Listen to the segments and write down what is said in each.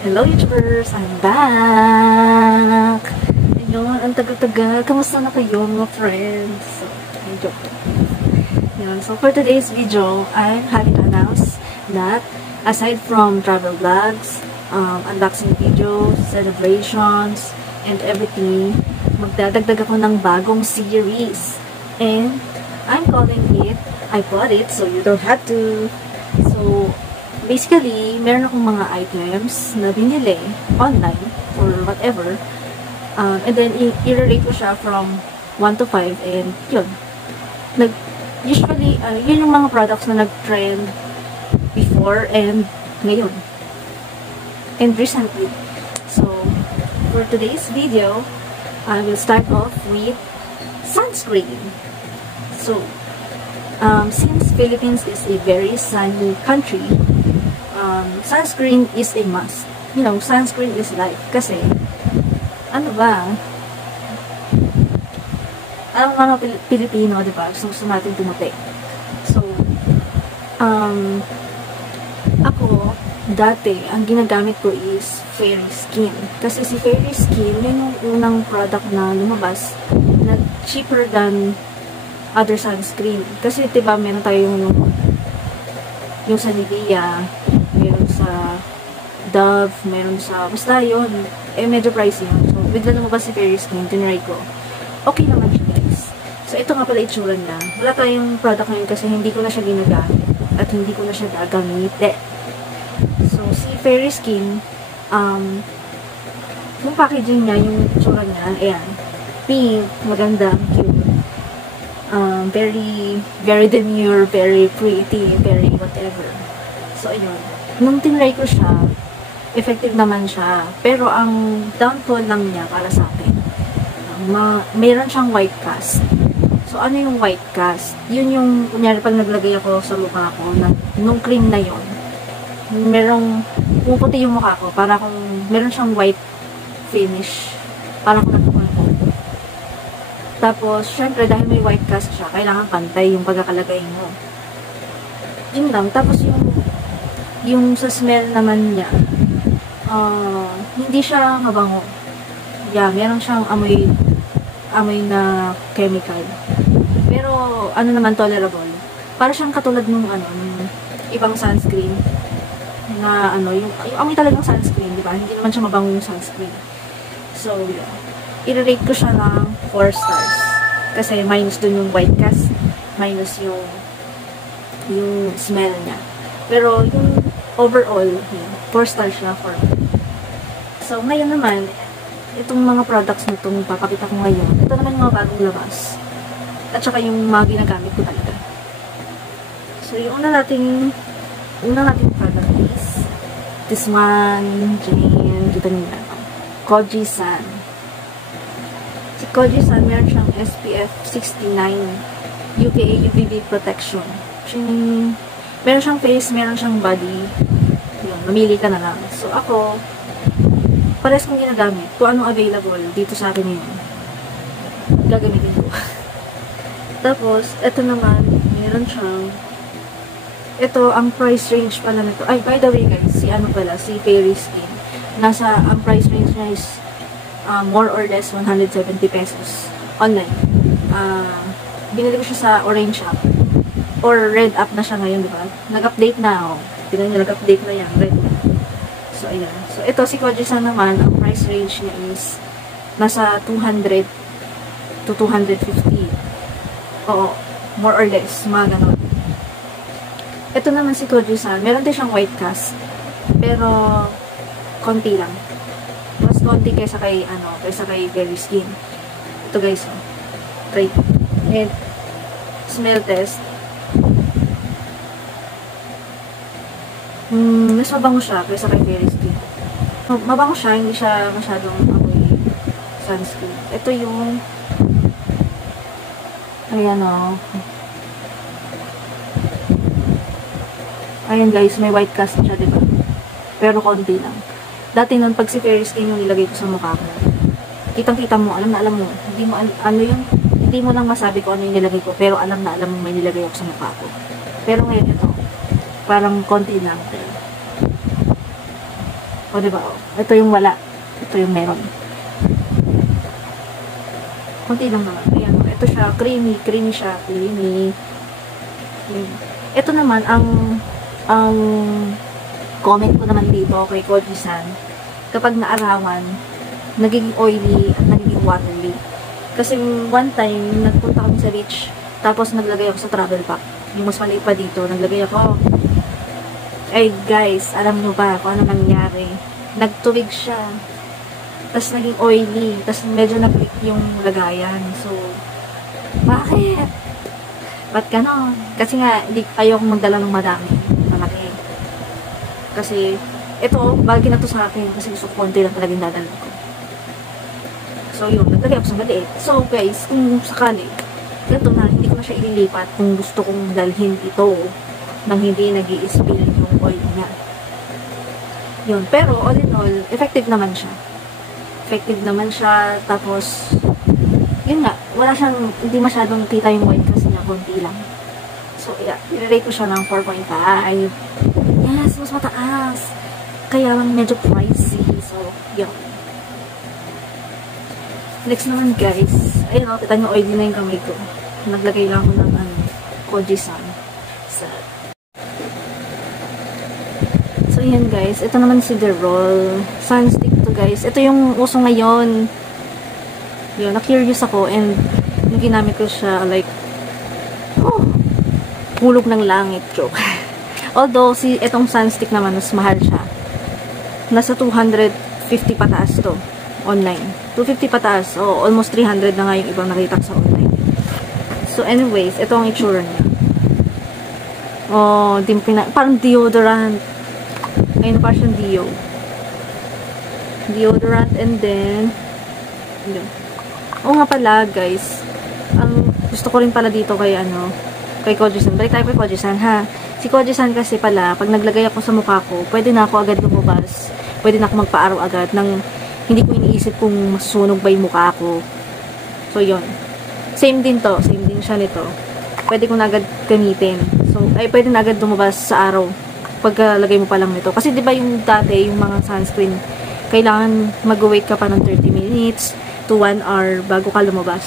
Hello YouTubers! I'm back! Ayun, ang tagal-tagal. Kamusta na kayo mga friends? So, joke. Yun. So for today's video, I'm happy to announce that aside from travel vlogs, unboxing videos, celebrations, and everything, magdadagdag ako ng bagong series. And I'm calling it, I bought it so you don't have to. So, basically, meron akong mga items na binili online or whatever. And then, i-rate ko siya from 1 to 5 and yun. Usually, yun yung mga products na nag-trend before and ngayon. And recently. So, for today's video, I will start off with sunscreen. So, since Philippines is a very sunny country, sunscreen is a must. You know, sunscreen is life. Kasi, ano ba? Alam nga mga Pilipino, diba? Gusto natin tumuti. So, ako, dati, ang ginagamit ko is Fairy Skin. Kasi si Fairy Skin, yun yung unang product na lumabas na cheaper than other sunscreen. Kasi, diba, meron tayo yung sa Nivea, meron sa Dove, meron sa, basta yun, medyo pricey yun. So, bigla lumabas si Fairy Skin, tinry ko. Okay naman siya, guys. So, ito nga pala itsura niya. Wala tayong product ngayon kasi hindi ko na siya ginagamit at hindi ko na siya gagamitin. So, si Fairy Skin, yung packaging niya, yung itsura niya, ayan, pink, maganda, cute. Very demure, very pretty, very whatever. So, ayun. Nung tinry ko siya, effective naman siya. Pero, ang downfall lang niya para sa akin, mayroon siyang white cast. So, ano yung white cast? Yun yung, kunyari, pag naglagay ako sa mukha ko, nung cream na yun, puputi yung mukha ko, para kung meron siyang white finish, para kung nagkuhan. Tapos, syempre, dahil may white cast siya, kailangan pantay yung pagkakalagay mo. Yun lang. Tapos, yung sa smell naman niya, hindi siya mabango. Yeah, meron siyang amoy na chemical. Pero, ano naman, tolerable. Para siyang katulad nung ibang sunscreen, na yung amoy talagang sunscreen, di ba? Hindi naman siya mabango yung sunscreen. So, yeah. I-rate ko siya ng 4 stars. Kasi minus dun yung white cast, minus yung smell niya. Pero yung overall, 4 stars siya for me. So, ngayon naman, itong mga products na itong papakita ko ngayon, ito naman yung mga bagong labas. At saka yung mga ginagamit ko talaga. So, yung una nating product is this one, kita nila, Kojie-san. Si Kojie-san, meron siyang SPF 69 UVA UVB protection. Meron siyang face, meron siyang body. Yun, mamili ka na lang. So, ako, pares kong ginagamit. Kung anong available dito sa akin yun, gagamitin ko. Tapos, ito naman, meron siyang, ito, ang price range pala nito. Ay, by the way guys, si Fairy Skin. Ang price range niya is more or less 170 pesos online. Binili ko siya sa Orange App or Red App na siya ngayon, di ba? Nag-update na ako. Tignan niyo, nag-update na yan. Red App. So, ayan. So, ito, si Kojie-san naman, ang price range niya is nasa 200 to 250. Oo. More or less. Mga ganun. Ito naman si Kojie-san. Meron din siyang white cast. Pero, konti lang. Mas konti kaysa kay Fairy Skin. Ito guys, try ko. And, smell test. Mas mabango siya kaysa kay Fairy Skin. Mabango siya, hindi siya masyadong amoy sunscreen. Ito yung, ayan o. Ayan guys, may white cast siya, diba? Pero konti lang. Dati nun, pag si Fairy Skin yung nilagay ko sa mukha ko, kitang-kita mo, alam mo, hindi mo lang masabi ko ano yung nilagay ko, pero alam mo may nilagay ako sa mukha ko. Pero ngayon ito, parang konti lang. O, diba? O, ito yung wala. Ito yung meron. Kunti lang naman. Ayan, ito siya, creamy. Creamy siya. Creamy. Ito naman, ang comment ko naman dito kay Koji-san, kapag naarawan, nagiging oily at nagiging watery. Kasi one time, nagpunta kami sa beach, tapos naglagay ako sa travel pack. Yung mas maliit pa dito, naglagay ako. Ay guys, alam nyo ba kung ano nangyari? Nagtubig siya. Tapos naging oily. Tapos medyo nag-leak yung lagayan. So, bakit? Ba't ganon? Kasi nga, ayoko magdala ng madami. Malaki. Kasi, ito, bagay na to sa akin. Kasi gusto ko konti lang talagang dadala ko. So, yun. Naglagay ako sa maliit. So, guys, kung sakali, ito na, hindi ko na siya ililipat kung gusto kong dalhin ito nang hindi nag-i-spill yung oil niya. Yun. Pero, all in all, effective naman siya. Effective naman siya. Tapos, yun nga, wala siyang, hindi masyadong kita yung white kasi niya, konti lang. So, yeah, i-rate ko siya ng 4.5. Yes, mas mataas. Kaya lang medyo pricey. So, yun. Next naman, guys. Ayun, kita nyo, oily na yung kamay ko. Naglagay lang ako ng, Koji-san. So, yan, guys. Ito naman si The Roll. Sunstick to, guys. Ito yung uso ngayon. Yun, na-curious ako and yung ginamit ko siya, like, hulog ng langit, joke. Although, itong sunstick naman, mas mahal siya. Nasa 250 pataas to, online. 250 pataas, o almost 300 na nga yung ibang nakita sa online. So, anyways, ito ang itsura niya. Oh, parang deodorant. Ayun, parang siyang deodorant, and then, yun. Oo nga pala, guys. Ang gusto ko rin pala dito kay kay Koji-san. Balik tayo kay Koji-san, ha? Si Koji-san kasi pala, pag naglagay ako sa mukha ko, pwede na ako agad lumabas. Pwede na ako magpa-araw agad nang hindi ko iniisip kung masunog ba yung mukha ko. So, yun. Same din to. Same din siya nito. Pwede ko na agad gamitin. So, pwede na agad lumabas sa araw pagkalagay mo pa lang nito. Kasi, di ba yung dati, yung mga sunscreen, kailangan mag-wait ka pa ng 30 minutes to 1 hour bago ka lumabas.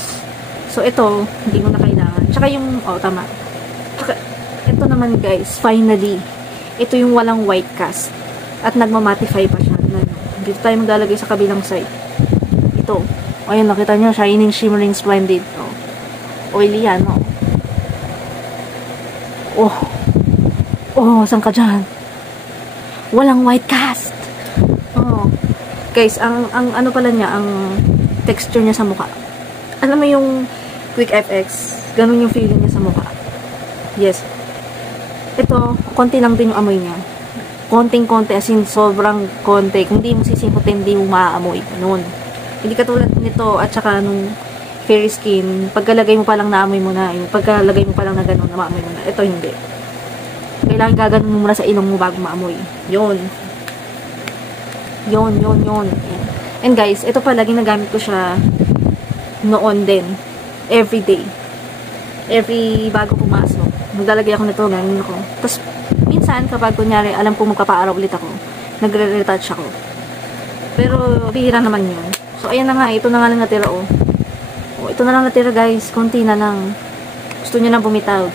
So, ito, hindi mo na kailangan. Tsaka yung, tama. Tsaka, ito naman guys, finally, ito yung walang white cast. At nagmamatify pa siya. Dito tayo maglalagay sa kabilang side. Ito. Ayan, nakita nyo, shining, shimmering, splendid. Oily yan, saan ka dyan? Walang white cast. Guys, ang ano pala niya, ang texture niya sa mukha. Alam mo yung Quick FX, ganun yung feeling niya sa mukha. Yes. Ito, konti lang din yung amoy niya. Konting-konti, as in, sobrang konti. Kung di mo sisimutin, hindi mo maaamoy. Ganun. Hindi katulad nito, at saka nung Fairy Skin, pagkalagay mo pa lang naamoy mo na. Yung pagkalagay mo pa lang na ganun, na maamoy mo na. Ito, hindi. Kailangan gaganon mo muna sa ilong mo bago maamoy. Yun. Yun. And guys, ito pala, ginagamit ko siya noon din. Every day. Every bago pumasok. Maglalagay ako nito, ganun ako. Tapos, minsan, kapag kunyari, alam ko magpapaaraw ulit ako, nagre-retouch ako. Pero, bihira naman yun. So, ayan na nga, ito na nga lang natira, ito na lang natira, guys. Konti na lang. Gusto niya na bumitaw.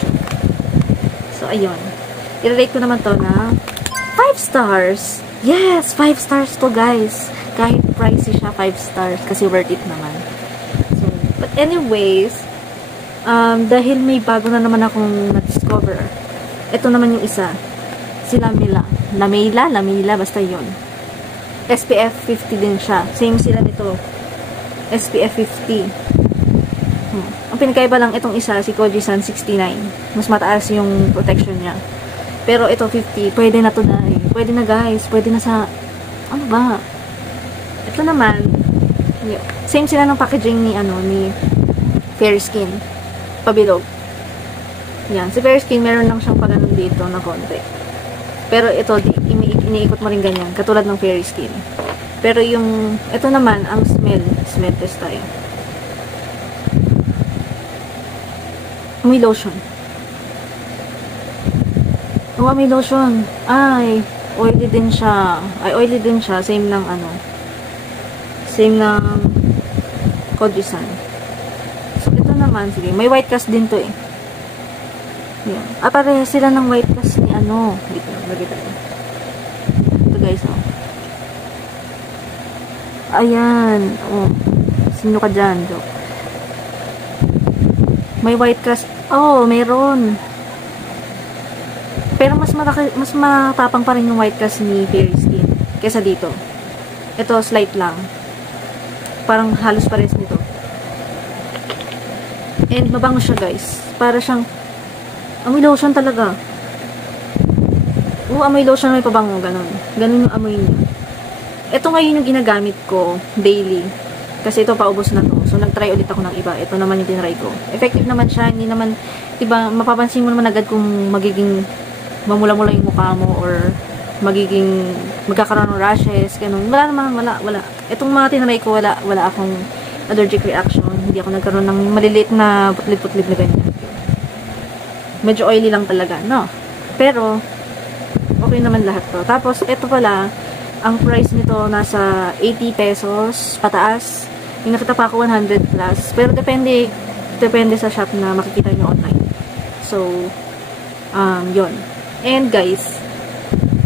So, ayun. I-rate ko naman to na 5 stars. Yes! 5 stars to, guys. Kahit pricey siya, 5 stars. Kasi worth it naman. So, but anyways, dahil may bago na naman akong na-discover, ito naman yung isa. Si Lamila, basta yun. SPF 50 din siya. Same sila nito. SPF 50. Ang pinakaiba lang itong isa, si Koji-san 69. Mas mataas yung protection niya. Pero ito 50, pwede na to na. Pwede na guys, pwede na sa, ano ba? Ito naman, same sila ng packaging ni Fair Skin. Pabilog. Yan, si Fair Skin meron lang siyang paganon dito na konti. Pero ito, iniikot mo rin ganyan, katulad ng Fair Skin. Pero yung, ito naman, ang smell test tayo. May lotion. May lotion. Ay, oily din siya. Ay, oily din siya. Same ng ano. Same ng Kojisan. So, ito naman, sige. May white cast din to eh. Yan. Pareha sila ng white cast ni ano. Dito, lagi tayo. Ito guys, oh. Ayan. Oh. Sino ka dyan, joke? May white cast. Oh, meron. Pero mas matapang pa rin yung white cast ni Fairy Skin kesa dito. Ito, slight lang. Parang halos pares nito. And mabango siya, guys. Para siyang amoy lotion talaga. Amoy lotion, may pabango. Ganon. Ganon yung amoy niya. Ito ngayon yung ginagamit ko daily. Kasi ito, paubos na to. So, nag-try ulit ako ng iba. Ito naman yung tinry ko. Effective naman siya. Hindi naman, diba, mapapansin mo naman agad kung magiging mamula-mula yung mukha mo or magkakaroon ng rashes, ganun. Wala naman, wala. Itong mga tinry ko, wala akong allergic reaction. Hindi ako nagkaroon ng maliliit na putlip-putlip na ganyan. Medyo oily lang talaga, no? Pero, okay naman lahat to. Tapos, ito pala, ang price nito nasa 80 pesos pataas. Yung nakita pa ako 100 plus. Pero depende sa shop na makikita nyo online. So, yun. And guys,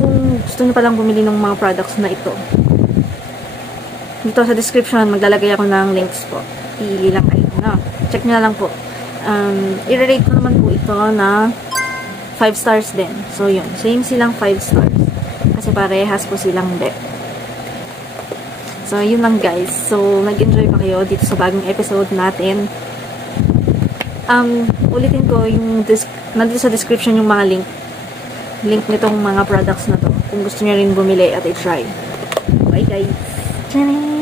kung gusto nyo palang bumili ng mga products na ito, dito sa description, maglalagay ako ng links po. Pili lang kayo. No? Check nyo na lang po. I-rate ko naman po ito na 5 stars din. So, yun. Same silang 5 stars. Kasi parehas po silang bet. So, yun lang guys. So, nag-enjoy pa kayo dito sa bagong episode natin. Ulitin ko yung nandito sa description yung mga link nitong mga products na to. Kung gusto nyo rin bumili at i-try. Bye guys! Tcharam!